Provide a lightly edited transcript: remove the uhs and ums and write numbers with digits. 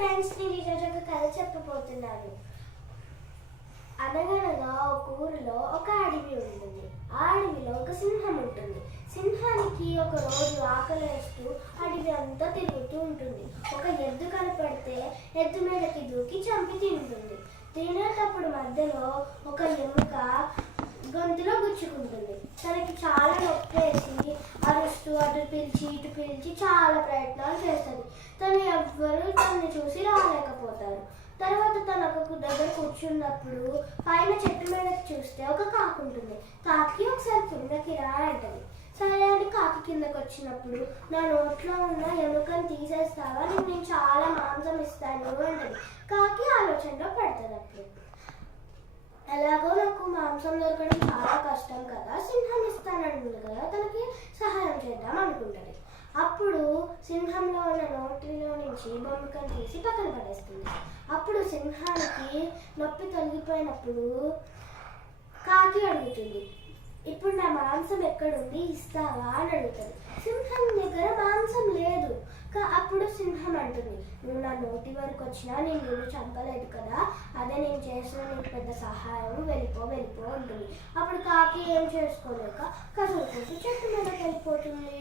Friends, నేను ఈరోజు ఒక కథ చెప్పబోతున్నాను. అనగనగా ఒక ఊరిలో ఒక అడవి ఉంటుంది. ఆ అడవిలో ఒక సింహం ఉంటుంది. సింహానికి ఒక రోజు ఆకలేస్తూ అడవి అంతా తిరుగుతూ ఉంటుంది. ఒక ఎద్దు కనపడితే ఎద్దు మీదకి దూకి చంపి తింటుంది. తినేటప్పుడు మధ్యలో ఒక ఎముక గొంతులో గుచ్చుకుంటుంది. తనకి చాలా నొప్పి వేసి అరుస్తూ అటు పిలిచి ఇటు పిలిచి చాలా ప్రయత్నాలు చేస్తుంది. తను ఎవ్వరూ తనని చూసి రాలేకపోతారు. తర్వాత తను ఒక దగ్గర కూర్చున్నప్పుడు పైన చెట్టు మీదకి చూస్తే ఒక కాకి ఉంటుంది. కాకి ఒకసారి కిందకి రా అంటది. సరే అని కాకి కిందకి వచ్చినప్పుడు నా నోట్లో ఉన్న ఎముకను తీసేస్తావా, నేను చాలా మాంసం ఇస్తాను అంటది. కాకి ఆలోచనలో పడుతుంది. అప్పుడు ఎలాగో నాకు మాంసం దొరకడం చాలా కష్టం కదా, సింహం ఇస్తానంటుంది కదా, తనకి సహాయం చేద్దాం అనుకుంటుంది. అప్పుడు సింహంలో ఉన్న నోటిలో నుంచి బొమ్మకను తీసి పక్కన పడేస్తుంది. అప్పుడు సింహానికి నొప్పి తొలగిపోయినప్పుడు కాకి అడుగుతుంది, ఇప్పుడు నా మాంసం ఎక్కడుంది, ఇస్తావా అని అడుగుతుంది. సింహం దగ్గర మాంసం లేదు. అప్పుడు సింహం అంటుంది, నువ్వు నా నోటి వరకు వచ్చినా నేను నిన్ను చంపలేదు కదా, అదే నేను చేసిన నీకు పెద్ద సహాయం, వెళ్ళిపో వెళ్ళిపో ఉంటుంది. అప్పుడు కాకి ఏం చేసుకోలేక కసురుకుంటూ చెట్టు మీదకి వెళ్ళిపోతుంది.